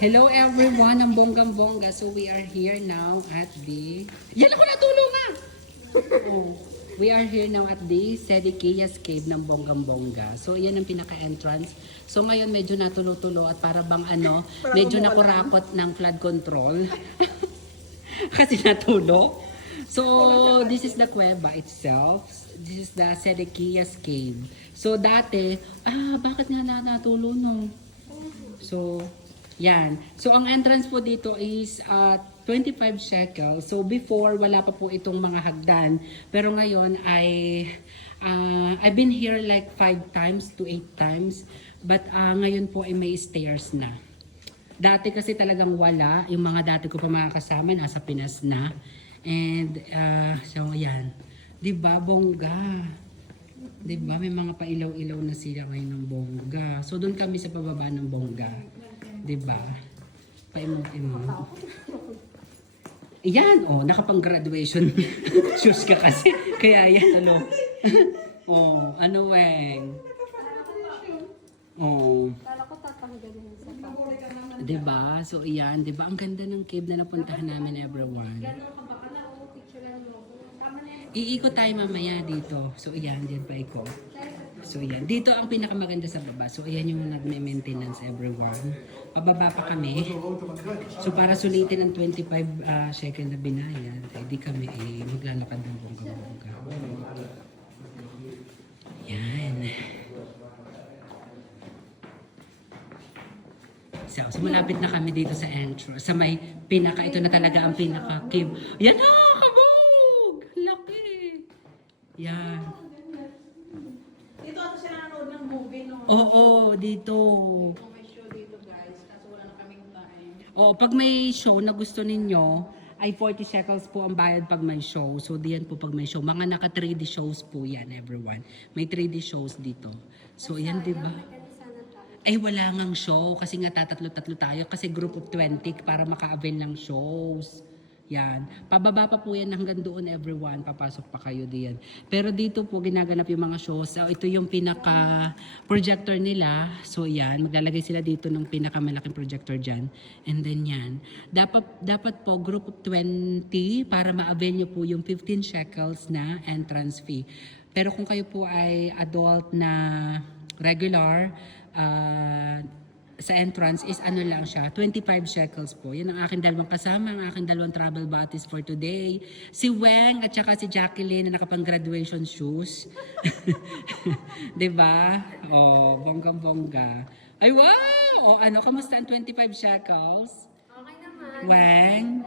Hello everyone, ang bonggang-bongga. So we are here now at the... Yan ako natulong nga! Oh. We are here now at the Sedikias Cave ng bonggang-bongga. So yan ang pinaka-entrance. So ngayon medyo natulo-tulo at para bang ano, medyo nakurakot ng flood control. Kasi natulo. So this is the kuweba itself. This is the Sedikias Cave. So dati, bakit nga natulo no? So, yan. So, ang entrance po dito is 25 shekels. So, before, wala pa po itong mga hagdan. Pero ngayon, I've been here like 5 times to 8 times. But ngayon po ay may stairs na. Dati kasi talagang wala. Yung mga dati ko pa mga kasama, nasa Pinas na. And, so, yan. Diba, bongga? Diba, may mga pailaw-ilaw na sila ngayon ng bongga. So, doon kami sa pababa ng bongga. Diba? Paimot-imot. Yan, oh, nakapang-graduation shoes ka kasi. Kaya yan, ano. Oh, ano, weng? Oh. Kala ko tatanggalin sa pa. Diba? So, iyan. Diba? Ang ganda ng cave na napuntahan namin, everyone. Gano'n ka ba? Kala ko, picturean mo. Tama na yan. Iikot tayo mamaya dito. So, iyan. Diyan pa ikot. So, iyan. Dito ang pinakamaganda sa baba. So, iyan yung nag-maintenance, everyone. Pababa pa kami. So, para sulitin ang 25 shekel na binayad, di kami maglalakad ng bongga-bongga. Yan. So, malapit na kami dito sa entrance. Sa may pinaka, ito na talaga ang pinaka-cave. Yan na! Kabog! Laki! Yan. Dito ako siya nanonood ng movie, no? Oo, dito. May show dito, guys. Kaso wala na kaming time. Oo, pag may show na gusto ninyo, ay 40 shekels po ang bayad pag may show. So, diyan po pag may show. Mga naka 3D shows po yan, everyone. May 3D shows dito. So, yan, di ba? Ay, wala ngang show kasi nga tatatlo-tatlo tayo kasi group of 20 para maka-avail ng shows. Yan. Pababa pa po yan hanggang doon, everyone. Papasok pa kayo diyan. Pero dito po ginaganap yung mga shows. So, ito yung pinaka-projector nila. So, yan. Maglalagay sila dito ng pinakamalaking projector dyan. And then yan. Dapat po group of 20 para ma-avail nyo po yung 15 shekels na entrance fee. Pero kung kayo po ay adult na regular, sa entrance is ano lang siya, 25 shekels po. Yan ang aking dalawang kasama, ang aking dalawang travel buddies for today. Si Weng at saka si Jacqueline na nakapang-graduation shoes. Diba? Oh, bonggang-bongga. Ay, wow! Oh, ano, kamusta ang 25 shekels? Okay naman. Weng?